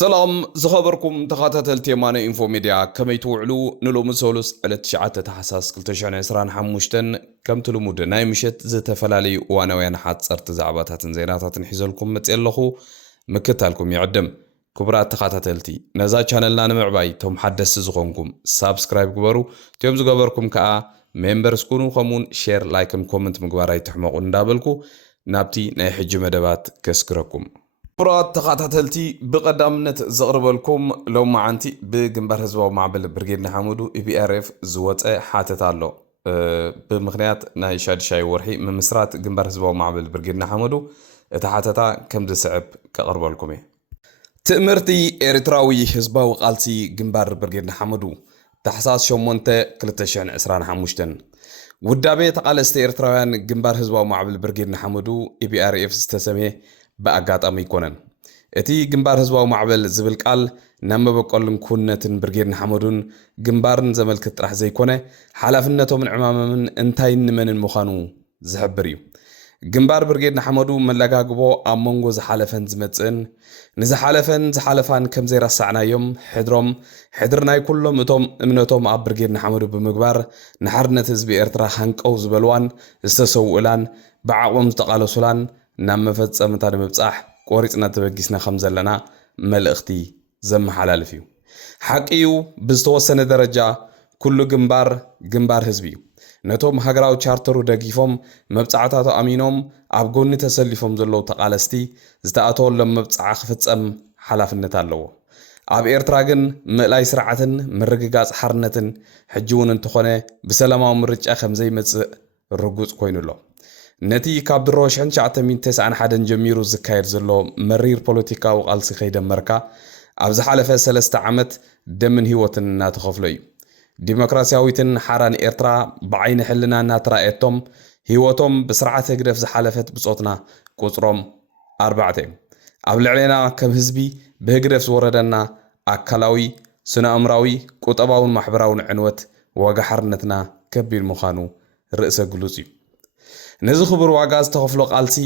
سلام زخبركم تخاتتل تيمانة إنفو ميديا كما يتوعلو نلو مسولوس على تشعات تحساس كل تشعن عسران حموشتن كم تلمود نايمشت زتفلالي وانا وين حاد صرت زعباتات زيناتات نحيزلكم متقلخو مكتالكم يعدم كبرات تخاتتلتي نزا چانلنا نمعباي توم حدث زخونكم سابسكرايب قبرو تيوم زغبركم كا ممبرز كونو خمون شير لايكن كومنت مقباراي تحمقون دابلكو نابتي ناي حج مدبات كسكركم برات تخاتتلتي بقدامنت زغربلكم لو معنتي بجنبر هزواو معبل برجيرنا حمودو EPRF زوات حاتتالو بمغنيات ناي شاد شاي ورحي من مسرات جنبر هزواو معبل برجيرنا حمودو اتحاتتا كم دي صعب كقربلكم تأمرتي إريتراوي هزباو قالتي جنبر برجيرنا حمودو تحساس شومونتا كلتشان عسران حموشتن ودابي تقالستي إريتراويان جنبر هزباو معبل برجيرنا حمودو EPRF استسميه بأقاطعم يكونن اتي جنبار هزواو معبل زبل قال نما بقولن كونتن برجيرنا حمودون جنبارن زملكت راح زي كونه حلفنتهم عمامن انتاي نمن مخانو زحبريو جنبار برجيرنا حمودو ملغاغبو امونغو زحالفن زمصن زحالفان كم زي رسعنا يوم حدرناي كلهم امنتهم اب برجيرنا حمودو بمغبار نحرنت حزب ኤርትራ هانقو زبلوان استسوؤلان بعقوم تقالسولان نام مفصمتا دمبصح قوريصنا تبغيسنا خمزلنا ملእኽቲ ዘመሓላልፊዩ حقيو بزتوسنه درجه كل جنبار ህዝቢ ነቶም ሃገራዊ ቻርተሩ ደጊፎም መብጻዕታቱ ኣሚኖም ኣብ ጎኒ ተሰሊፎም ዘለው ተቃለስቲ ዝተኣተወሎም መብጻዕ ክፍጸም ሓላፍነት ኣለዎ ኣብ ኤርትራ ግን ምእላይ ስርዓትን ምርግጋጽ ሓርነትን ሕጂውን እንትኾነ ብሰላማዊ ምርጫ ከምዘይ መጽእ ርጉጽ ኮይኑሎ ነቲ ካብ ድሮ 1991 ጀሚሩ ዝካየድ ዘሎ መሪር ፖለቲካዊ ቃልሲ ከይደመርካ ኣብ ዝሓለፈ 3 ዓመት ደምን ህይወትን እናተኸፍሎ እዩ ዲሞክራሲያዊትን ሓራን ኤርትራ ብዓይኒ ሕልና እናተራእየቶም ህይወቶም ብስርዓት ህግደፍ ዝሓለፈት ብጾትና ቁጽሮም 4 ኣብ ልዕልና ከም ህዝቢ ብህግደፍ ዝወረደና ኣካላዊ ስነ-ኣእምራዊ ቁጠባውን ማሕበራውን ዕንወት ዋጋ ሓርነትና ከቢድ ምዃኑ ርእሰ ግሉጽ እዩ ነዚ خبر ዋጋ ዝተኸፍሎ ቃልሲ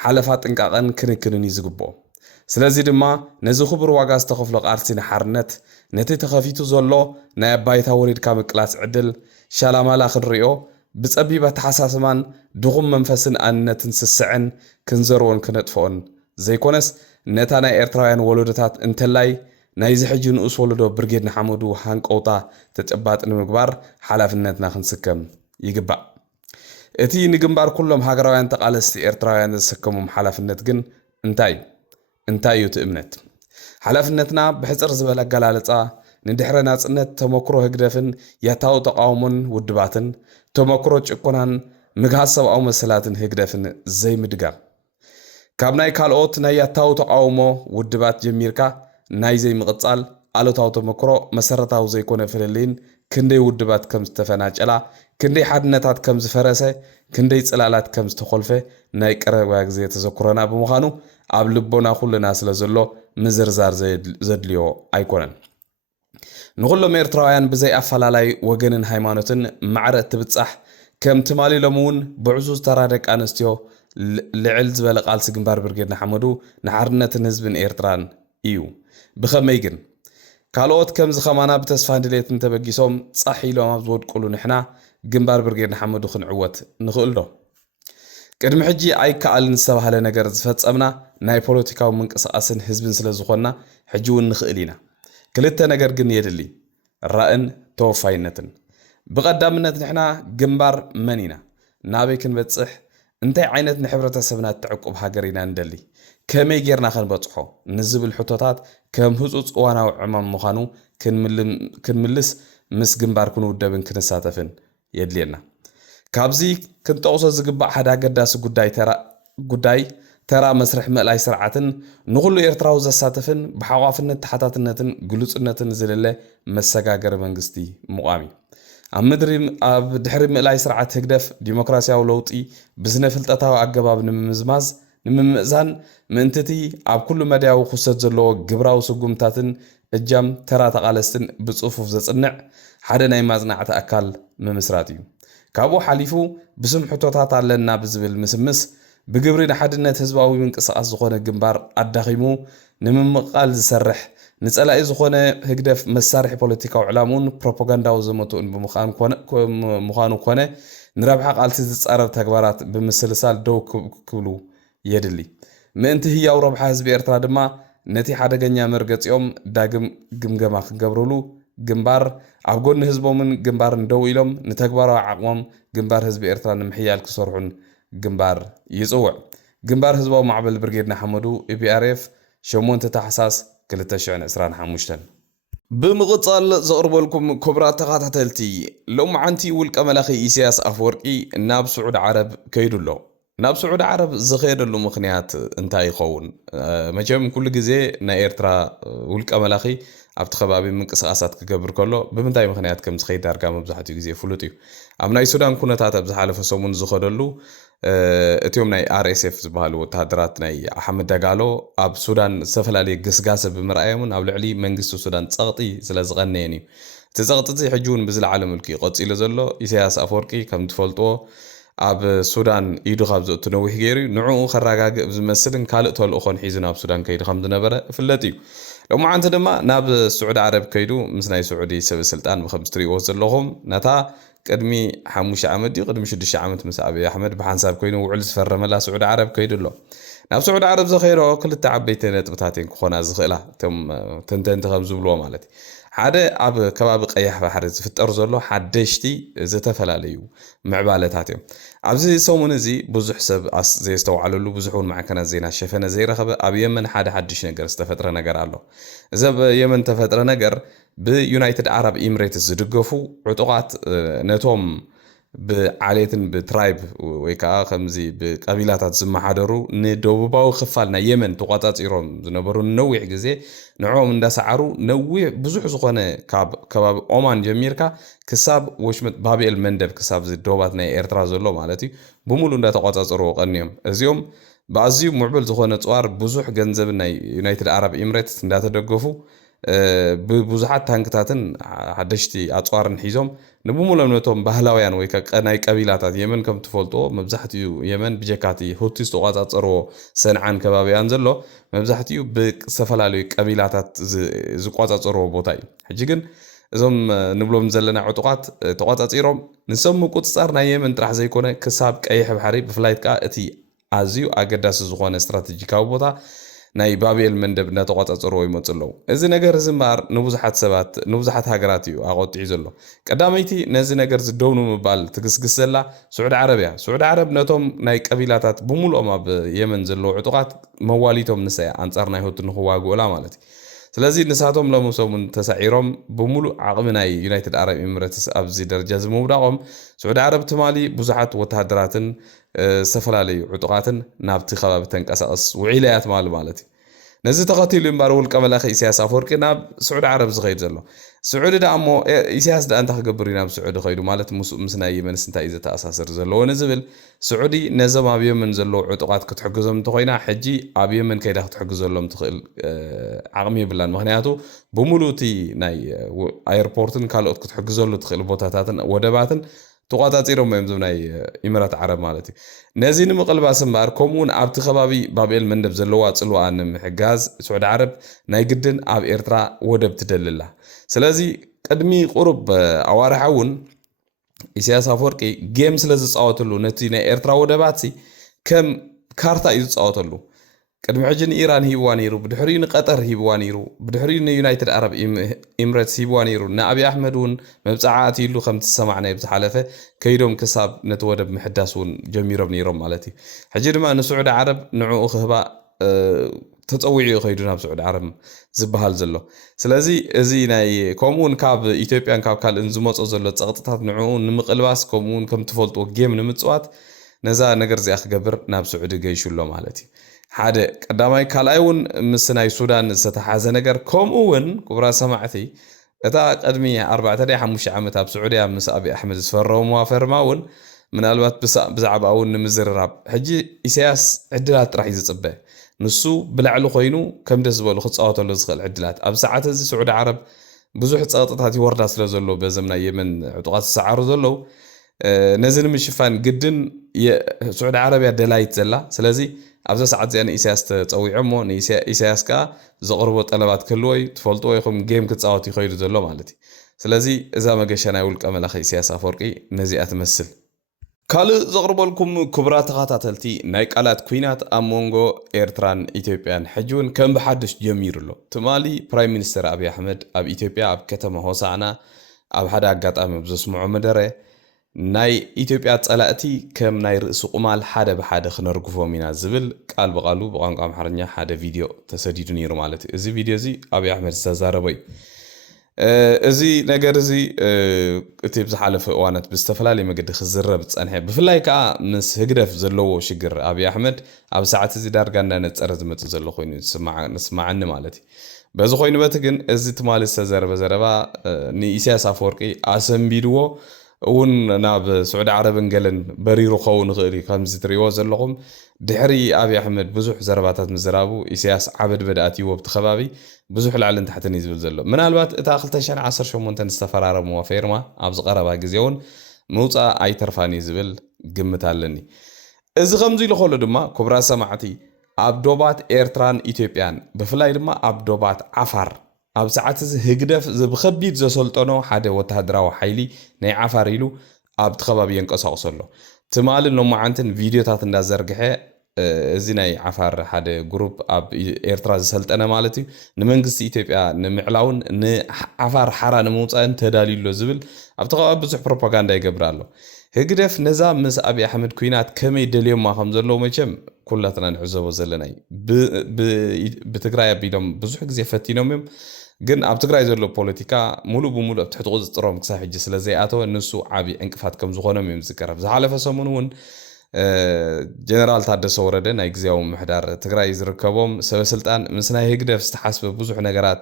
ሓለፋ ጥንቃቐን ክንክንን ይዝግቦ ስለዚ ድማ ነዚ خبر ዋጋ ዝተኸፍሎ ቃልሲ ንሓርነት ነቲ ተኸፊቱ ዘሎ ናይ ኣባይታ ወሪድካ ምቅላጽ ዕድል ሻላማላ ክንሪኦ ብጸቢባ ተሓሳስማን ድኹም መንፈስን ኣንነትን ስስዕን ክንዘርዎን ክነጥፍኦን ዘይኮነስ ነታ ናይ ኤርትራውያን ወለዶታት እንተላይ ናይ ዝሕጂ ንኡስ ወለዶ ብርጌድና ሓመዱ ሃንቀውታ ተጨባጥ ንምግባር ሓላፍነትና ክንስከም ይግባእ እቲ ንግንባር ኩሎም ሃገራውያን ተቃለስቲ ኤርትራውያን ዝስከሙም ሓላፍነት ግን እንታይ እዩ ትእምነት ሓላፍነትና ብሕጽር ዝበለ ኣገላለጻ ንድሕረ ናጽነት ተመክሮ ህግደፍን ያታው ተቃውሞን ውድባትን ተመክሮ ጭቆናን ምግሃስ ሰብኣዊ መሰላትን ህግደፍን ዘይምድጋም ካብ ናይ ካልኦት ናይ ያታው ተቃውሞ ውድባት ጀሚርካ ናይ ዘይምቕጻል ኣሎታው ተመክሮ መሰረታዊ ዘይኮነ ፍልልን ክንደይ ውድባት ከም ዝተፈናጨላ ክንደይ ሓድነታት ከም ዝፈረሰ ክንደይ ጽላላት ከም ዝተኾልፈ ናይ ቀረባ ግዜ ተዘክሮና ብምዃኑ ኣብ ልቦና ኩልና ስለ ዘሎ ምዝርዛር ዘድልዮ ኣይኮነን ንኹሎም ኤርትራውያን ብዘይ ኣፈላላይ ወገንን ሃይማኖትን ማዕረት ትብጻሕ ከም ትማሊሎም እውን ብዕዙዝ ተራደቅ ኣንስትዮ ልዕል ዝበለ ቃልሲ ግንባር ብርጌድና ሓመዱ ንሓርነትን ህዝብን ኤርትራን እዩ ብኸመይ ግን ካልኦት ከም ዝኸማና ብተስፋ ድሌትን ተበጊሶም ጻሕ ኢሎም ኣብ ዝወድቁሉ ንሕና ግንባር ብርጌድና ሓመዱ ክንዕወት ንኽእል ዶ ቅድሚ ሕጂ ኣይከኣልን ዝተባሃለ ነገር ዝፈጸምና ናይ ፖለቲካዊ ምንቅስቓስን ህዝብን ስለ ዝኾንና ሕጂ እውን ንኽእል ኢና ክልተ ነገር ግን የድሊ ራእን ተወፋይነትን ብቐዳምነት ንሕና ግንባር መን ኢና ናበይ ክንበጽሕ እንታይ ዓይነት ንሕብረተሰብና ትዕቁብ ሃገር ኢና እንደሊ ከመይ ጌርና ክንበጽሖ ንዝብል ሕቶታት ከም ህጹጽ እዋናዊ ዕማም ምዃኑ ክንምልስ ምስ ግንባር ክንውደብን ክንሳተፍን የድልየና ካብዚ ክንጠቕሶ ዝግባእ ሓደ ኣገዳሲ ጉዳይ ተራ መስርሕ ምእላይ ስርዓትን ንኹሉ ኤርትራዊ ዘሳተፍን ብሓቋፍነት ተሓታትነትን ግሉጽነትን ዝለለ መሰጋገሪ መንግስቲ ምቋሚ ኣብ ድሕሪ ምእላይ ስርዓት ህግደፍ ዲሞክራሲያዊ ለውጢ ብስነ ፍልጠታዊ ኣገባብ ንምምእዛን ምእንትቲ ኣብ ኩሉ መድያዊ ክሰት ዘለዎ ግብራዊ ስጉምታትን እጃም ተራ ተቃለስትን ብጽፉፍ ዘጽንዕ ሓደ ናይ ማጽናዕቲ ኣካል ምምስራት እዩ ካብኡ ሓሊፉ ብስም ሕቶታት ኣለና ብዝብል ምስምስ بجبر نحدنا تزباوي من قصة زخونة جنبار الدخيمو نمقال زسرح نسأل إذا خونه هجدف مسارح بوليتيكا وعلامون بروباغندا وزمتون بمخانو كونه نربح قالت تتصرف تكبارات بمسلسل دو كلو يدلي ما انت هي وربح حزب إرترا دما نتي حدا جنيا مرقت يوم داقم جمجمة جبرولو جنبار عقول هزبو من جنبار ندو إلهم نتكبارا عقوم جنبار حزب إرترا نمحيال كسرعون جنبار يزوع جنبار هزبو معبل برجيدنا حمدو EPRF شمون تتحساس كلتا شعن إسران حموشتن بمغطال زقرب لكم كبرى تقاطعتلتي لو معنتي ولك أملاخي إيسياس أفوركي ناب سعود عرب كيدو له ناب سعود عرب زخير له مخنيات انتاي خون مجام كل جزء نايرترا ولك أملاخي أبت خبابي من قصاصات كجبر كله بمنتاي مخنيات كم زخير دار كام بزحتي جزء فلوتيو أمنا السودان كنا تعتب زحالة فسومون زخير له اتيوم ناي RSF زبالو تهدرات ناي أحمد دقالو أب سودان سفلالي قسقاسة بمرأيمون أو لعلي منقسو سودان تسغطي زلازغنيني تسغطي حجون بزل عالم الكي قدس إلى زلو إسياس أفوركي كم تفولتو أب سودان إيدو خابزو تنويه غيري نوعو خراقاق بزمسلن كالق تول أخون حيزنا أب سودان كيدو خامد نبرا فلاتيو لو ما عند دما ناب السعود عرب كيدو مسناي سعودي سبب سلطان بخمستري وصل لهم نتا قدمي حموش عمدي قدمي شدش عمد مسابي أحمد بحنساب كينو وعلز فرملا سعود عرب كيدو له ناب سعود عرب زخيرو كل التعبيتين تبتاتين كخونا زخيلا تم تنتين تخمزو بلو مالتي حدا أب كباب قيح بحر زفتر زلو حدشتي زتفلاليو معبالتاتهم عبزي سومون زي بزح سب أس زي استوعلوا له بزحون مع كنا زينا شفنا زي رخب أب يمن حدا حدش نجر استفتر نجر الله زب يمن تفتر نجر بيونايتد عرب إماراتس زدقفو عطوقات نتوم بعليتن بترايب ويكا خمزي بقبيلات زما حدرو ندوباو خفالنا يمن تقاطات إيران زنبرو نوع جزء نوعهم من داسعرو نوع بزح زخانة كباب عمان جميركا كساب وشمت بابي المندب كساب زي دوباتنا إيرترا زلو مالتي بمولو ندا تقاطات إيرو قنيم اليوم بعضيهم معبل زخانة صوار بزح جنزبنا يونايتد عرب إماراتس ندا تدقفو ببزحات تانكتاتن حدشتي أطوارن حيزهم نبومولم نتوم بهلاويان ويكا قناي قبيلاتات يمن كم تفولتو مبزحتيو يمن بجكاتي هوتيس توقاتات صرو سنعان كبابيان زلو مبزحتيو بسفلالي قبيلاتات زقواتات صرو بوتاي حجيكن ازم نبلوم زلنا عطوقات توقاتات صيروم نسمو قصارنا يمن طرح زيكونه كساب قيح بحري بفلايت كا اتي ازيو اقداس زغونه استراتيجيكاو بوتا ناي بابيل مندب نتقاطعرو يمصلو እዚ ነገር ዝማር ንብዙሓት ሰባት ንብዙሓት ሃገራት እዩ ኣቆጥዒ ዘሎ ቀዳመይቲ ነዚ ነገር ዝደውኑ ምባል ትግስግሰላ ስዑድ ዓረብያ ስዑድ ዓረብ ነቶም ናይ ቀቢላታት ብሙሉኦም ኣብ የመን ዘለዎ ዕጡቃት መዋሊቶም ንሰያ አንጻር ናይ ሆት ንኽዋግኡላ ማለት እዩ ስለዚ ንሳቶም ለሙሶምን ተሳዒሮም ብሙሉ ዓቕሚ ናይ ዩናይትድ አረብ ኤሚሬትስ ኣብዚ ደረጃ ዝምውዳቆም ስዑድ ዓረብ ትማሊ ብዙሓት ወተሃደራትን ዝተፈላለዩ ዕጡቃትን ናብቲ ከባቢ ተንቀሳቀስ ውዒላያት ማለት እዩ ነዚ ተኸቲሉ እምበር ውልቀ መላኺ ኢሳያስ አፈወርቂ ናብ ስዑድ ዓረብ ዝኸይድ ዘሎ ስዑድ ዳሞ ኢሳያስ ዳ እንታ ክገብር ናብ ስዑድ ኸይዱ ማለት ምስናይ የመንስ እንታይ እዩ ዝተኣሳሰር ዘለዎ ንዝብል ስዑዲ ነዞም ኣብ የመን ዘለዎ ዕጡቃት ክትሕግዞም እንተኮይና ሕጂ ኣብ የመን ከይዳ ክትሕግዘሎም ትኽእል ዓቕሚ የብላን ምክንያቱ ብሙሉእ እቲ ናይ ኣየርፖርትን ካልኦት ክትሕግዘሉ ትኽእል ቦታታትን ወደባትን ተቋጣፂሮም እዮም ናይ ኢሚራት ዓረብ ማለት እዩ ነዚ ንምቕልባስ እምበር ከምኡውን ኣብቲ ከባቢ ባብኤል መንደብ ዘለዋ ፅልዋ ንምሕጋዝ ስዑድ ዓረብ ናይ ግድን ኣብ ኤርትራ ወደብ ትደልላ ስለዚ ቅድሚ ቁሩብ ኣዋርሓ እውን ኢሳያስ አፈወርቂ ጌም ስለ ዝፃወተሉ ነቲ ናይ ኤርትራ ወደባት ከም ካርታ እዩ ዝፃወተሉ ቅድሚ ሕጂ ንኢራን ሂብዋ ነይሩ ብድሕሪኡ ንቀጠር ሂብዋ ነይሩ ብድሕሪኡ ንዩናይትድ አረብ ኤሚሬትስ ሂብዋ ነይሩ ንአብይ አሕመድ እውን መብፃዓት ኢሉ ከምቲ ሰማዕናዮ ብዝሓለፈ ከይዶም ክሳብ ነቲ ወደብ ምሕዳስ እውን ጀሚሮም ነይሮም ማለት እዩ ሕጂ ድማ ንስዑድ ዓረብ ንዕኡ ክህባ ተፀዊዑ ከይዱ ናብ ስዑድ ዓረብ ዝበሃል ዘሎ ስለዚ እዚ ናይ ከምኡውን ካብ ኢትዮጵያን ካብ ካልእን ዝመፆ ዘሎ ፀቕጥታት ንዕኡ ንምቕልባስ ከምኡውን ከም ትፈልጥዎ ጌም ንምፅዋት ነዛ ነገር እዚኣ ክገብር ናብ ስዑድ ገይሹሎ ማለት እዩ ሓደ ቀዳማይ ካልኣይ እውን ምስ ናይ ሱዳን ዝተሓዘ ነገር ከምኡውን ክቡራ ሰማዕቲ እታ ቀድሚ 4-5 ዓመት ኣብ ስዑድያ ምስ አብይ አሕመድ ዝፈረሙ ፈርማ እውን ምናልባት ብዛዕባ እውን ንምዝርራብ ሕጂ ኢሳያስ ዕድላት ጥራሕ ዝፅበ ንሱ ብላዕሊ ኮይኑ ከም ደስ ዝበሉ ክፃወተሉ ዝኽእል ዕድላት ኣብ ሰዓት እዚ ስዑድ ዓረብ ብዙሕ ፀቕጥታት ይወርዳ ስለ ዘሎ በዘም ናይ የመን ዕጡቃት ዝሰዓሩ ዘለው ነዝን ምሽፋን ግድን የስዑድ ዓረብያ ደላይት ዘላ ስለዚ ኣብዛ ሰዓት እዚኣ ንኢሳያስ ተፀዊዖሞ ንኢሳያስ ከዓ ዘቕርቦ ጠለባት ክህልወይ ትፈልጥዎ ይኹም ጌም ክፃወት ይኸይዱ ዘሎ ማለት እዩ ስለዚ እዛ መገሻ ናይ ውልቀ መላኺ ኢሳያስ ኣፈወርቂ ነዚኣ ትመስል ካልእ ዘቕርበልኩም ክቡራ ተኸታተልቲ ናይ ቃላት ኩናት ኣብ መንጎ ኤርትራን ኢትዮጵያን ሕጂ እውን ከም ብሓድሽ ጀሚሩ ኣሎ ትማሊ ፕራይም ሚኒስተር ኣብይ ኣሕመድ ኣብ ኢትዮጵያ ኣብ ከተማ ሆሳዕና ኣብ ሓደ ኣጋጣሚ ብዘስምዖ መደረ ናይ ኢትዮጵያ ጸላእቲ ከም ናይ ርእሲ ቁማል ሓደ ብሓደ ክነርግፎም ኢና ዝብል ቃል በቃሉ ብቋንቋ ኣምሓርኛ ሓደ ቪድዮ ተሰዲዱ ነይሩ ማለት እዩ እዚ ቪድዮ እዚ ኣብይ ኣሕመድ ዝተዛረበ እዩ እዚ ነገር እዚ እቲ ብዝሓለፈ እዋናት ብዝተፈላለየ መገዲ ክዝረብ ፀንሐ ብፍላይ ከዓ ምስ ህግደፍ ዘለዎ ሽግር ኣብይ ኣሕመድ ኣብ ሰዓት እዚ ዳርጋ እንዳነፀረ ዝመፅእ ዘሎ ኮይኑ ንስማዓኒ ማለት እዩ በዚ ኮይኑ በቲ ግን እዚ ትማሊ ዝተዘረበ ዘረባ ንኢሳያስ ኣፈወርቂ ኣሰንቢድዎ እውን ናብ ስዑድ ዓረብን ገለን በሪሩ ኸውን ክእል ከምዚ ትሪእዎ ዘለኹም ድሕሪ ኣብይ ኣሕመድ ብዙሕ ዘረባታት ምዝራቡ ኢሳያስ ዓበድ በዳእትይዎ ብቲ ከባቢ ብዙሕ ላዕልን ታሕትን እዩ ዝብል ዘሎ ምናልባት እታ 2018 ዝተፈራረምዎ ፌርማ ኣብ ዝቐረባ ግዜ እውን ምውፃእ ኣይተርፋን እዩ ዝብል ግምት ኣለኒ እዚ ከምዚ ኢሉ ከሎ ድማ ክቡራ ሰማዕቲ ኣብ ዶባት ኤርትራን ኢትዮጵያን ብፍላይ ድማ ኣብ ዶባት ዓፋር ኣብ ሰዓት እዚ ህግደፍ ብከቢድ ዘሰልጠኖ ሓደ ወተሃደራዊ ሓይሊ ናይ ዓፋር ኢሉ ኣብቲ ከባቢ የንቀሳቅሶ ኣሎ ትማሊ ሎማዓንትን ቪድዮታት እንዳዘርግሐ እዚ ናይ ዓፋር ሓደ ግሩፕ ኣብ ኤርትራ ዝሰልጠነ ማለት እዩ ንመንግስቲ ኢትዮጵያ ንምዕላውን ንዓፋር ሓራ ንምውፃእን ተዳልዩሎ ዝብል ኣብቲ ከባቢ ብዙሕ ፕሮፓጋንዳ ይገብር ኣሎ ህግደፍ ነዛ ምስ ኣብይ ኣሕመድ ኩናት ከመይ ደልዮማ ከም ዘለዎ መቸም ኩላትና ንዕዘቦ ዘለና ብትግራይ ኣቢሎም ብዙሕ ግዜ ፈቲኖም እዮም ግን ኣብ ትግራይ ዘሎ ፖለቲካ ሙሉእ ብሙሉእ ኣብ ትሕቲ ቁፅጥሮም ክሳብ ሕጂ ስለዘይኣተወ ንሱ ዓብይ ዕንቅፋት ከም ዝኾኖም እዮም ዝቀረብ ዝሓለፈ ሰሙን እውን ጀነራል ታደሰ ወረደ ናይ ግዜያዊ ምሕዳር ትግራይ ዝርከቦም ሰበስልጣን ምስ ናይ ህግደፍ ዝተሓስበ ብዙሕ ነገራት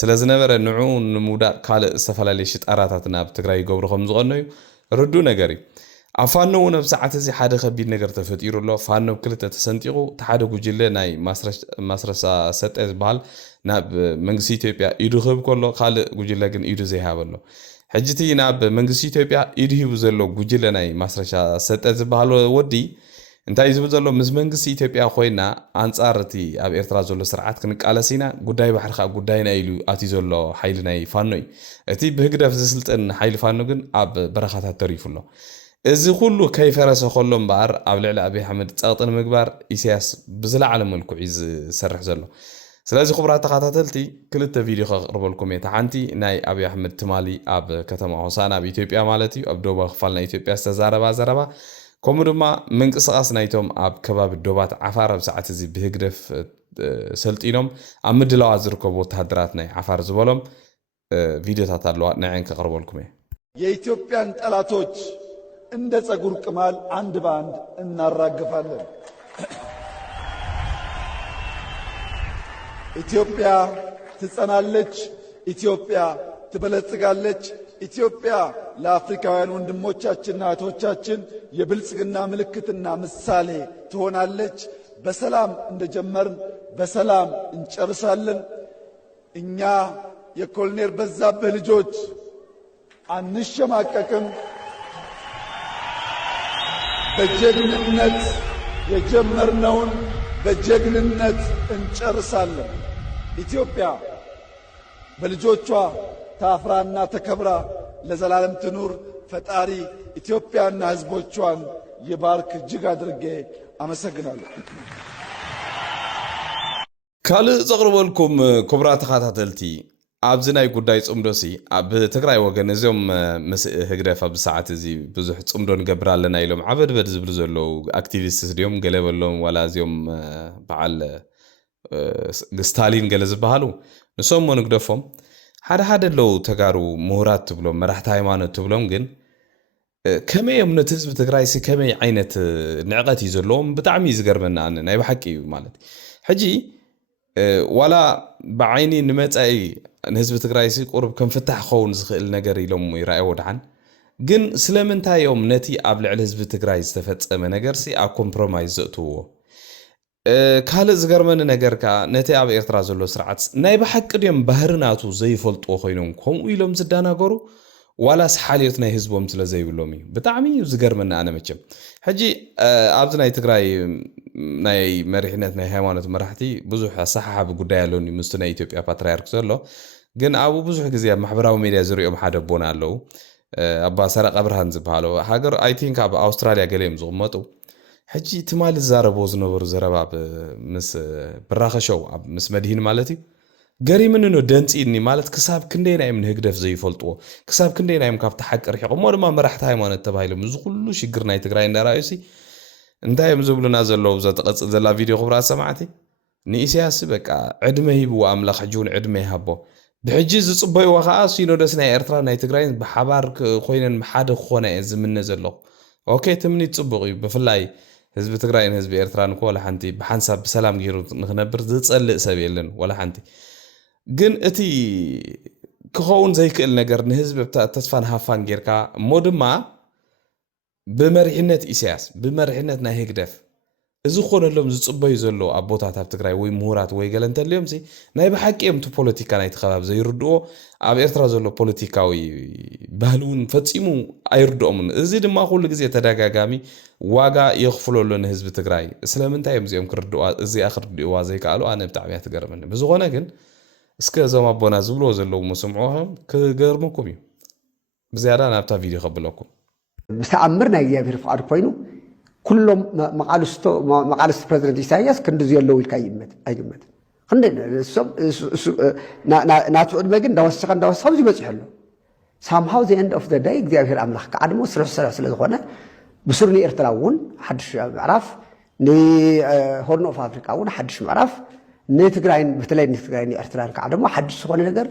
ስለዝነበረ ንዑ ንምውዳእ ካልእ ዝተፈላለየ ሽጣራታት ናብ ትግራይ ይገብሩ ከም ዝቐነዩ ርዱ ነገር እዩ ኣብ ፋኖ እውን ኣብ ሰዓት እዚ ሓደ ከቢድ ነገር ተፈጢሩ ኣሎ ፋኖ ብክልተ ተሰንጢቑ ተሓደ ጉጅለ ናይ ማስረሻ ሰጠ ዝበሃል ናብ መንግስቲ ኢትዮጵያ ኢዱ ክህብ ከሎ ካልእ ጉጅለ ግን ኢዱ ዘይሃብ ኣሎ ሕጂቲ ናብ መንግስቲ ኢትዮጵያ ኢዱ ሂቡ ዘሎ ጉጅለ ናይ ማስረሻ ሰጠ ዝበሃል ወዲ እንታይ ዝብል ዘሎ ምስ መንግስቲ ኢትዮጵያ ኮይና ኣንጻር እቲ ኣብ ኤርትራ ዘሎ ስርዓት ክንቃለስ ኢና ጉዳይ ባሕሪ ከዓ ጉዳይና ኢሉ ኣትዩ ዘሎ ሓይሊ ናይ ፋኖ እዩ እቲ ብህግደፍ ዝስልጥን ሓይሊ ፋኖ ግን ኣብ በረኻታት ተሪፉ ኣሎ እዚ ኩሉ ከይፈረሰ ከሎ እምበኣር ኣብ ልዕሊ ኣብይ ኣሕመድ ፀቕጥን ምግባር ኢሳያስ ብዝለዓለ መልክዑ እዩ ዝሰርሕ ዘሎ ስለዚ ክቡራት ተኸታተልቲ ክልተ ቪድዮ ከቕርበልኩም እየ ሓንቲ ናይ ኣብይ ኣሕመድ ትማሊ ኣብ ከተማ ሆሳዕና ኣብ ኢትዮጵያ ማለት እዩ ኣብ ደቡባዊ ክፋል ናይ ኢትዮጵያ ዝተዛረባ ዘረባ ከምኡ ድማ ምንቅስቓስ ናይቶም ኣብ ከባቢ ዶባት ዓፋር ኣብ ሰዓት እዚ ብህግደፍ ሰልጢኖም ኣብ ምድላዋ ዝርከቡ ወተሃደራት ናይ ዓፋር ዝበሎም ቪድዮታት ኣለዋ ንዕን ከቕርበልኩም እየ የኢትዮጵያን ጠላቶች እንደ ጸጉር ቅማል አንድ በአንድ እናራግፋለን ኢትዮጵያ ትጸናለች ኢትዮጵያ ትበለጽጋለች ኢትዮጵያ ለአፍሪካውያን ወንድሞቻችንና እህቶቻችን የብልጽግና ምልክትና ምሳሌ ትሆናለች በሰላም እንደጀመርን በሰላም እንጨርሳለን እኛ የኮሎኔል በዛብህ ልጆች አንሸማቀቅም በጀግንነት የጀመርነውን በጀግንነት እንጨርሳለን ኢትዮጵያ በልጆቿ ታፍራና ተከብራ ለዘላለም ትኑር ፈጣሪ ኢትዮጵያና ሕዝቦቿን ይባርክ እጅግ አድርጌ አመሰግናለሁ ካልእ ዘቕርበልኩም ክቡራ ተኸታተልቲ ኣብዚ ናይ ጉዳይ ጽምዶሲ ኣብ ትግራይ ወገን እዚኦም ምስ ህግደፍ ኣብ ሰዓት እዚ ብዙሕ ጽምዶ ንገብር ኣለና ኢሎም ዓበድበድ ዝብሉ ዘለዉ ኣክቲቪስትስ ድዮም ገለ በሎም ዋላ እዚኦም በዓል ስታሊን ገለ ዝበሃሉ ንሶም ንግደፎም ሓደ ሓደ ኣለዉ ተጋሩ ምሁራት ትብሎም መራሕቲ ሃይማኖት ትብሎም ግን ከመይ እዮም ነቲ ህዝቢ ትግራይ ከመይ ዓይነት ንዕቐት እዩ ዘለዎም ብጣዕሚ ዝገርመና ኣነ ናይ ብሓቂ እዩ ማለት ሕጂ ዋላ ብዓይኒ ንመጻኢ ንህዝቢ ትግራይ ቁርብ ከም ፍታሕ ክኸውን ዝኽእል ነገር ኢሎም ይረኣይዎ ድሓን ግን ስለምንታይ እዮም ነቲ ኣብ ልዕሊ ህዝቢ ትግራይ ዝተፈጸመ ነገር ኣብ ኮምፕሮማይዝ ዘእትውዎ ካልእ ዝገርመኒ ነገር ከዓ ነቲ ኣብ ኤርትራ ዘሎ ስርዓት ናይ ብሓቂ ድዮም ባህርናቱ ዘይፈልጥዎ ኮይኖም ከምኡ ኢሎም ዝዳናገሩ ዋላስ ሓልዮት ናይ ህዝቦም ስለ ዘይብሎም እዩ ብጣዕሚ እዩ ዝገርመና ኣነ መቸም ሕጂ ኣብዚ ናይ ትግራይ ናይ መሪሕነት ናይ ሃይማኖት መራሕቲ ብዙሕ ኣሰሓሓቢ ጉዳይ ኣለኒ ምስቲ ናይ ኢትዮጵያ ፓትርያርክ ዘሎ ግን ኣብኡ ብዙሕ ግዜ ኣብ ማሕበራዊ ሚድያ ዝሪኦም ሓደ ኣቦና ኣለዉ ኣባ ሰረቐ ብርሃን ዝበሃሉ ሃገር ኣይ ቲንክ ኣብ ኣውስትራልያ ገሊኦም ዝቕመጡ ሕጂ ትማሊ ዝዛረብዎ ዝነበሩ ዘረባ ምስ ብራኸሸው ምስ መድሂን ማለት እዩ ገሪምን ኖ ደንፂኒ ማለት ክሳብ ክንደይ ናይም ንህግደፍ ዘይፈልጥዎ ክሳብ ክንደይ ናይም ካብቲ ሓቂ ርሒቖም ሞ ድማ መራሕቲ ሃይማኖት ተባሂሎም እዚ ኩሉ ሽግር ናይ ትግራይ እንዳራእዩሲ እንታይ እዮም ዝብሉና ዘለዉ ዘተቐፅል ዘላ ቪድዮ ክብራ ሰማዕቲ ንኢሳያስ በቃ ዕድመ ሂብዎ ኣምላኽ ሕጂ እውን ዕድመ ይሃቦ ብሕጂ ዝፅበይዎ ከዓ ሲኖዶስ ናይ ኤርትራ ናይ ትግራይን ብሓባር ኮይነን ሓደ ክኾነ እየ ዝምነ ዘለኹ ኦኬ ትምኒት ፅቡቕ እዩ ብፍላይ ህዝቢ ትግራይን ህዝቢ ኤርትራን እኮ ወላ ሓንቲ ብሓንሳብ ብሰላም ገይሩ ንክነብር ዝፀልእ ሰብ የለን ወላ ሓንቲ ግን እቲ ክኸውን ዘይክእል ነገር ንህዝቢ ተስፋን ሃፋን ጌርካ እሞ ድማ ብመሪሕነት ኢሳያስ ብመሪሕነት ናይ ህግደፍ እዚ ኮነሎም ዝፅበዩ ዘሎ ኣቦታት ኣብ ትግራይ ወይ ምሁራት ወይ ገለ እንተልዮም ናይ ብሓቂ እዮም እቲ ፖለቲካ ናይቲ ከባቢ ዘይርድኦ ኣብ ኤርትራ ዘሎ ፖለቲካዊ ባህሊ እውን ፈፂሙ ኣይርድኦምን እዚ ድማ ኩሉ ግዜ ተደጋጋሚ ዋጋ የኽፍለሉ ንህዝቢ ትግራይ ስለምንታይ እዮም እዚኦም ክርድዋ እዚኣ ክርድእዋ ዘይከኣሉ ኣነ ብጣዕሚ እያ ትገርመኒ ብዝኾነ ግን እስከ እዞም ኣቦና ዝብልዎ ዘለዉ መስምዖም ክገርመኩም እዩ ብዝያዳ ናብታ ቪድዮ ከብለኩም مستعمر نايجي في رفقات كوينو كلهم مقالست بريزيدنت إساياس كندو زيلو الكايمت أيمت خندنا السب ناتعود مجن داوس هاوزي بس حلو somehow the end of the day جزء في الأملاك عدمو سلسلة الغنى بصرني إرتلاون حدش معرف ني هورن أوف أفريقيا ون حدش معرف نتقرأين بتلاقي نتقرأين إرتلال كعدمو حدش غنى نقدر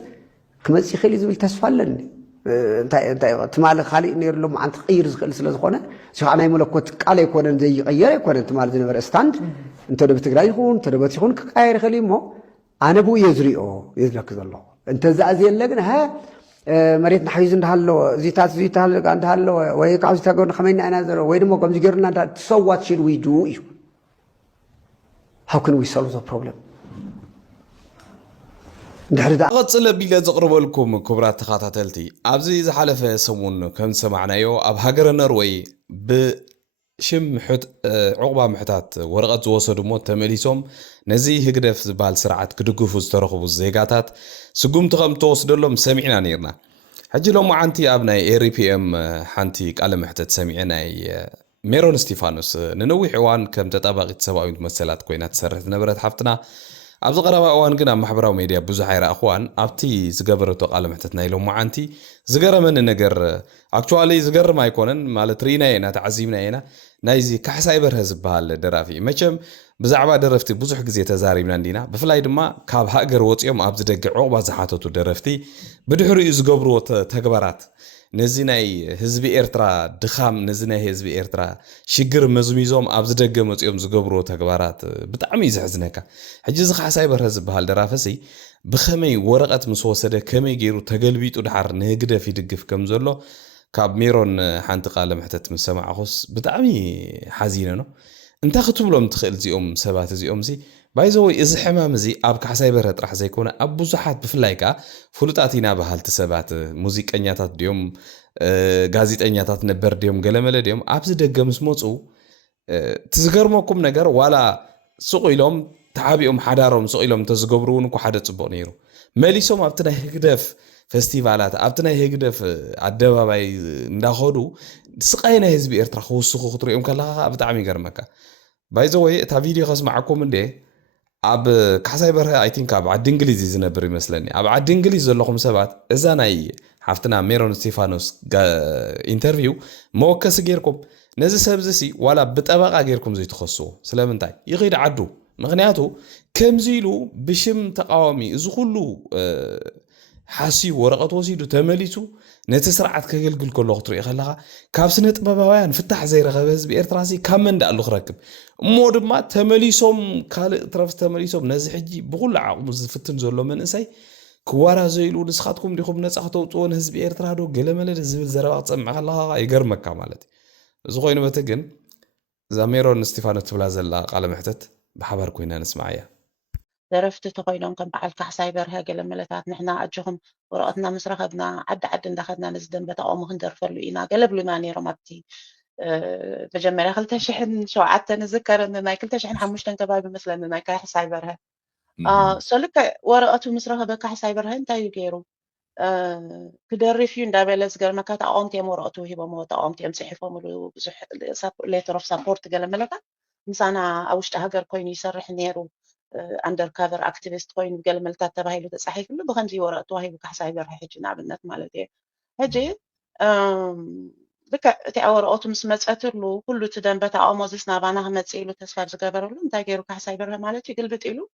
كمسي خلي زوج تسفلني انت تمال خالي نير لهم عن تغيير سلسله زخونه شو انا ملكوت قال يكون زي يغير يكون انت مال زنبر ستاند انت بتግራይ ይሁን انت بتيخون كقاير خليمو انا بو يزريو يزلك زلو انت زاز يلغن ها مريت نحيز እንዳሃለው ዚታት እንዳሃለው ወይ ካውዚ ተገር ከመይና انا ዘሮ ወይ ደሞ ከምዚ ገርና so what should we do how can we solve the problem قصله بيله زقربلكم كبرات تخاتلتي ابزي زحلف سمون كم سمعنايو اب هاجر نروي بشم حت عقبه محتات ورقه زوسدو مو تمليسوم نزي هجدف زبال سرعه كدغفو زترخبو زيغاتات سقوم تقم توسدلهم سمعنا نيرنا حجي لهم عنتي ابناي اي بي ام حنتي قال محتت سمعنا ميرون ستيفانوس ننوي حوان كم تطابقت سباوي مسلات كوينات سرت نبرت حفتنا ኣብዚ ቀረባ እዋን ግን ኣብ ማሕበራዊ ሚድያ ብዙሕ ኣይረኣኽዋን ኣብቲ ዝገበረቶ ቃለ መሕተትና ኢሎም ማዓንቲ ዝገረመኒ ነገር ኣክቹዋሊ ዝገርም ኣይኮነን ማለት ሪና ኢና ተዓዚምና ኢና ናይዚ ካሕሳይ በርሀ ዝበሃል ደራፊ መቸም ብዛዕባ ደረፍቲ ብዙሕ ግዜ ተዛሪብና እንዲና ብፍላይ ድማ ካብ ሃገር ወፂኦም ኣብ ዝደግዕ ዕቑባ ዝሓተቱ ደረፍቲ ብድሕሪኡ ዝገብርዎ ተግባራት ነዚ ናይ ህዝቢ ኤርትራ ድኻም ነዚ ናይ ህዝቢ ኤርትራ ሽግር መዝሚዞም ኣብ ዝደገ መፅኦም ዝገብርዎ ተግባራት ብጣዕሚ ይዝሕዝነካ ሕጂ እዚ ካሕሳይ በርሀ ዝበሃል ደራፈሲ ብኸመይ ወረቐት ምስ ወሰደ ከመይ ገይሩ ተገልቢጡ ድሓር ንህግደፍ ይድግፍ ከም ዘሎ ካብ ሜሮን ሓንቲ ቃለ መሕተት ምስ ሰማዕኹስ ብጣዕሚ ሓዚነ ነው እንታይ ክትብሎም ትኽእል እዚኦም ሰባት እዚኦም ባይዘወይ እዚ ሕማም እዚ ኣብ ካሕሳይ በርሀ ጥራሕ ዘይኮነ ኣብ ብዙሓት ብፍላይ ከዓ ፍሉጣት ኢና ባህልቲ ሰባት ሙዚቀኛታት ድዮም ጋዜጠኛታት ነበር ድዮም ገለመለ ድዮም ኣብዚ ደገ ምስ መፁ ትዝገርመኩም ነገር ዋላ ስቕ ኢሎም ተዓቢኦም ሓዳሮም ስቕ ኢሎም ተዝገብሩውን እኮ ሓደ ፅቡቕ ነይሩ መሊሶም ኣብቲ ናይ ህግደፍ ፌስቲቫላት ኣብቲ ናይ ህግደፍ ኣደባባይ እንዳኸዱ ስቃይ ናይ ህዝቢ ኤርትራ ክውስኹ ክትሪኦም ከለኻ ብጣዕሚ ይገርመካ ባይዘወይ እታ ቪድዮ ከስማዓኩም እንዴ ኣብ ካሕሳይ በርሀ ኣይ ቲንክ ኣብ ዓዲ እንግሊዝ ዝነብር ይመስለኒ ኣብ ዓዲ እንግሊዝ ዘለኹም ሰባት እዛ ናይ ሓፍትና ሜሮን ስቴፋኖስ ኢንተርቪው መወከሲ ጌርኩም ነዚ ሰብ እዚ ዋላ ብጠበቃ ጌርኩም ዘይትኸስዎ ስለምንታይ ይኸይድ ዓዱ ምክንያቱ ከምዚ ኢሉ ብሽም ተቃዋሚ እዚ ኩሉ ሓሲቡ ወረቐት ወሲዱ ተመሊሱ ነቲ ስርዓት ከገልግል ከሎ ክትሪኢ ከለኻ ካብ ስነ ጥበባውያን ፍታሕ ዘይረኸበ ህዝቢ ኤርትራ ካብ መንዳ ኣሉ ክረክብ እሞ ድማ ተመሊሶም ካልእ ትረፍ ተመሊሶም ነዚ ሕጂ ብኩሉ ዓቕሙ ዝፍትን ዘሎ መንእሰይ ክዋራ ዘይሉ ንስኻትኩም ዲኹም ነፃ ክተውፅዎን ህዝቢ ኤርትራ ዶ ገለመለ ዝብል ዘረባ ክፀምዕ ከለኻ ይገርመካ ማለት እዩ እዚ ኮይኑ በቲ ግን እዛ ሜሮን ስቴፋኖስ ትብላ ዘላ ቃለ መሕተት ብሓባር ኮይና ንስማዕ እያ درفت تخيلون كم بعد كحساي برها قال ملتات نحنا أجهم ورقتنا مسرخبنا عد دخلنا نزدن بتقوم هندر فلوينا قلب لي ماني رمتي بجمع خلت شحن شو عدت نذكر إن أنا كلت شحن حمشتن كبابي مثلا إن أنا كحساي برها سلك ورقته مسرخبة كحساي برها أنت يجيرو كدرفيون دابلس قال ما كانت أقومتي مرقته هي بموت أقومتي أمسحي ملو بزح ليتر أوف سابورت قال ملكا مسانا أوشت هاجر كوين يسرح نيرو أندر كافر أكتيفيست كوين قال ملتات تبعي صحيح كله بخمسي ورقته هي بكحساي برها حجي نعبنات مالتي هجي لك تأور أوتومس مسأتر له كله تدم بتاع أمازس نابانا هم تسيلو تسفر زجبر له أنت جيرو كحساي برها مالتي قلبت إله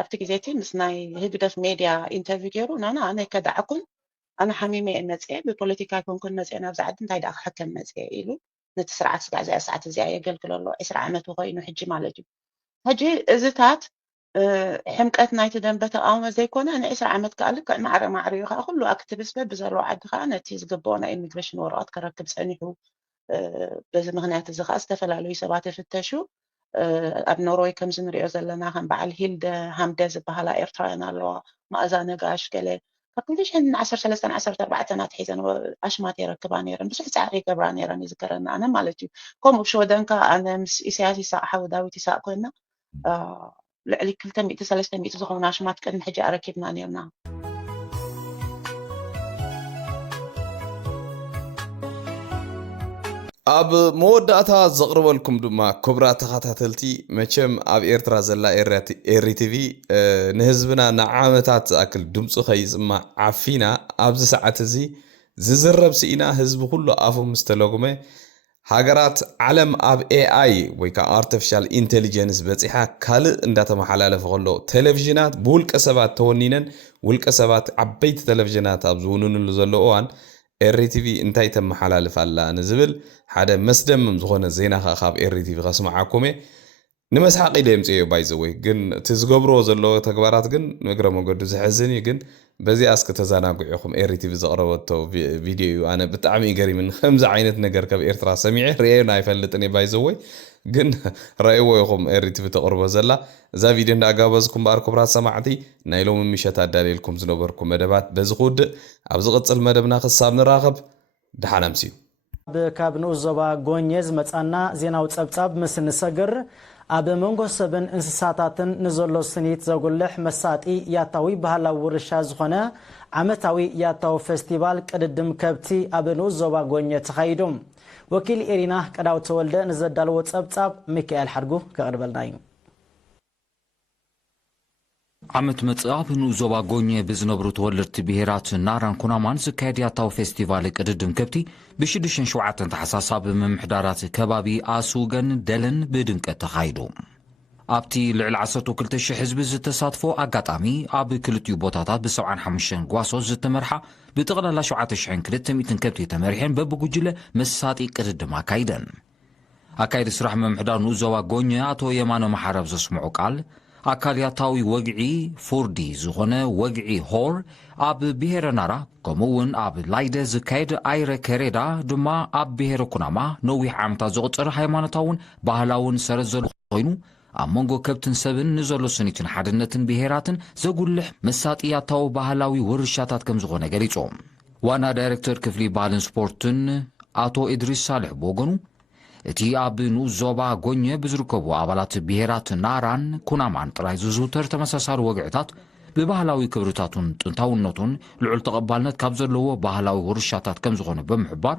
أفتكر زيتي مسناي هيدف ميديا انترفيو كيرو أنا كدعكم أنا حميمي المسئة ببوليتيكا كون مسئة أنا بزعد انتاي دا حكم مسئة إلو نتسرعات سبع ساعات زي قال كل الله إسرع عمت وغينو حجي مالجي هجي إزتات حمقت نايت دنبتا أو زي كونه أنا إسرع عمت قالك معري أقول له أكتبس بزرو عد أنا تيز قبونا إميجريشن ورقات كركب سأنيحو بز مغنيات الزخاء استفلالو يسابات فتشو أب نوروي كم زنريو زلنا هم بعل هيلد هم دز بهلا إيرتراينا لو ما أزانا قاش كله فكنتش هن 10 سنة 10 4 سنوات حيزن أشمات يركبانيرن بس ساعي كبرانيرن يذكرنا أنا مالتي كم بشو دنكا أنا مس إسياسي ساعة وداويتي ساعة كنا لعلي كل تميت 300 زخون أشمات كن حجي أركبنا نيرنا ኣብ መወዳእታ ዘቕርበልኩም ድማ ክብራ ተኸታተልቲ መቸም ኣብ ኤርትራ ዘላ ኤሪቲቪ ንህዝብና ንዓመታት ዝኣክል ድምፁ ኸይፅማዕ ዓፊና ኣብዚ ሰዓት እዚ ዝዝረብ ስኢና ህዝቢ ኩሉ ኣፉ ምስ ተለጉመ ሃገራት ዓለም ኣብ ኤአይ ወይ ከዓ ኣርቲፊሻል ኢንቴሊጀንስ በፂሓ ካልእ እንዳተመሓላለፈ ከሎ ቴሌቪዥናት ብውልቀ ሰባት ተወኒነን ውልቀ ሰባት ዓበይቲ ቴሌቪዥናት ኣብ ዝውንንሉ ዘሎ እዋን ኤሪቲቪ እንታይ ተመሓላልፍ ኣላ ንዝብል ሓደ መስደምም ዝኾነ ዜና ካብ ኤሪቲቪ ከስማዓኩም ንመስሓቂ ኢለ የምፅዮ ባይዘወይ ግን እቲ ዝገብሮ ዘለዎ ተግባራት ግን እግረ መንገዱ ዝሕዝን ግን በዚኣ እስከ ተዘናግዑ ኢኹም ኤሪቲቪ ዘቕረበቶ ቪድዮ እዩ ኣነ ብጣዕሚ ገሪምን ከምዚ ዓይነት ነገር ካብ ኤርትራ ሰሚዐ ርአዮን ኣይፈልጥን እየ ባይዘወይ ግን ረእይዎ ኢኹም ኤሪቲቪ ተቕርቦ ዘላ እዛ ቪድዮ እንዳጋበዝኩም በኣር ክቡራት ሰማዕቲ ናይ ሎሚ ምሸት ኣዳልየልኩም ዝነበርኩም መደባት በዚ ክውድእ ኣብ ዝቕፅል መደብና ክሳብ ንራኸብ ድሓና ምሲዩ ካብ ንኡስ ዞባ ጎኘ ዝመፃና ዜናዊ ፀብፃብ ምስ ንሰግር ኣብ መንጎ ሰብን እንስሳታትን ንዘሎ ስኒት ዘጉልሕ መሳጢ ያታዊ ባህላዊ ውርሻ ዝኾነ ዓመታዊ ያታዊ ፌስቲቫል ቅድድም ከብቲ ኣብ ንኡስ ዞባ ጎኘ ተኻይዶም ወኪል ኤሪና ቀዳው ተወልደ ንዘዳልዎ ፀብፃብ ሚካኤል ሓድጉ ከቕርበልና እዩ ዓመት መጽአብ ንኡስ ዞባ ጎኘ ብዝነብሩ ተወለድቲ ብሄራት ናራን ኩናማን ዝካየድ ያታዊ ፌስቲቫል ቅድድም ከብቲ ብ6-7 ተሓሳስ ኣብ ምምሕዳራት ከባቢ ኣስውገን ደለን ብድምቀት ተኻይዱ ኣብቲ ልዕሊ 12,000 ህዝቢ ዝተሳትፎ ኣጋጣሚ ኣብ ክልቲኡ ቦታታት ብ75 ጓሶት ዝተመርሓ ብጠቕላላ 7,200 ከብቲ ተመሪሐን በብጉጅለ መሳጢ ቅድድም ኣካይደን ኣካይዲ ስራሕ ምምሕዳር ንኡስ ዞባ ጎኘ ኣቶ የማነ ማሓረብ ዘስምዑ ቃል ኣካል ያታዊ ወግዒ ፉርዲ ዝኾነ ወግዒ ሆር ኣብ ብሄረ ናራ ከምኡውን ኣብ ላይደ ዝካየድ ኣይረ ከሬዳ ድማ ኣብ ብሄረ ኩናማ ነዊሕ ዓመታት ዘቑፀረ ሃይማኖታውን ባህላውን ሰረት ዘሎ ኮይኑ ኣብ መንጎ ከብትን ሰብን ንዘሎ ስኒትን ሓድነትን ብሄራትን ዘጉልሕ መሳጢ ያታዊ ባህላዊ ውርሻታት ከም ዝኾነ ገሊፆም ዋና ዳይሬክተር ክፍሊ ባህልን ስፖርትን ኣቶ ኢድሪስ ሳልሕ ብወገኑ እቲ ኣብ ንኡስ ዞባ ጎኘ ብዝርከቡ ኣባላት ብሄራት ናራን ኩናማን ጥራይ ዝዝውተር ተመሳሳሊ ወግዕታት ብባህላዊ ክብርታቱን ጥንታውነቱን ልዑል ተቐባልነት ካብ ዘለዎ ባህላዊ ውርሻታት ከም ዝኾነ ብምሕባር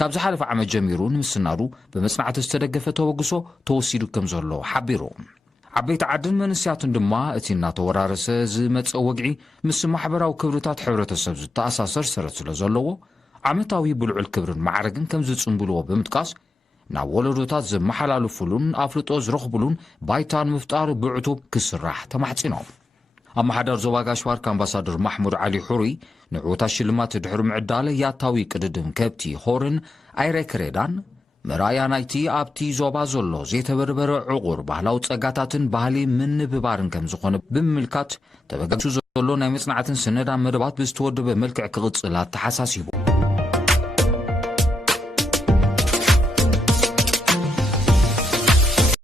ካብ ዝሓለፈ ዓመት ጀሚሩ ንምስናዱ ብመጽናዕቲ ዝተደገፈ ተወግሶ ተወሲዱ ከም ዘሎ ሓቢሩ ዓበይቲ ዓድን መንስያትን ድማ እቲ እናተወራረሰ ዝመፀ ወግዒ ምስ ማሕበራዊ ክብርታት ሕብረተሰብ ዝተኣሳሰር ሰረት ስለ ዘለዎ ዓመታዊ ብልዑል ክብርን ማዕረግን ከም ዝጽምብልዎ ብምጥቃስ ናብ ወለዶታት ዝመሓላልፉሉን ኣፍልጦ ዝረኽብሉን ባይታን ምፍጣር ብዕቱብ ክስራሕ ተማሕፂኖም ኣመሓዳር ዞባ ጋሽዋርክ ኣምባሳደር ማሕሙድ ዓሊ ሑሩይ ንዕውታ ሽልማት ድሕሪ ምዕዳለ ያታዊ ቅድድም ከብቲ ሆርን ኣይረ ክሬዳን ምርኣያ ናይቲ ኣብቲ ዞባ ዘሎ ዘይተበርበረ ዕቑር ባህላዊ ፀጋታትን ባህሊ ምንብባርን ከም ዝኾነ ብምምልካት ተበጋሱ ዘሎ ናይ መጽናዕትን ስነዳን መደባት ብዝተወደበ መልክዕ ክቕፅል ኣተሓሳሲቡ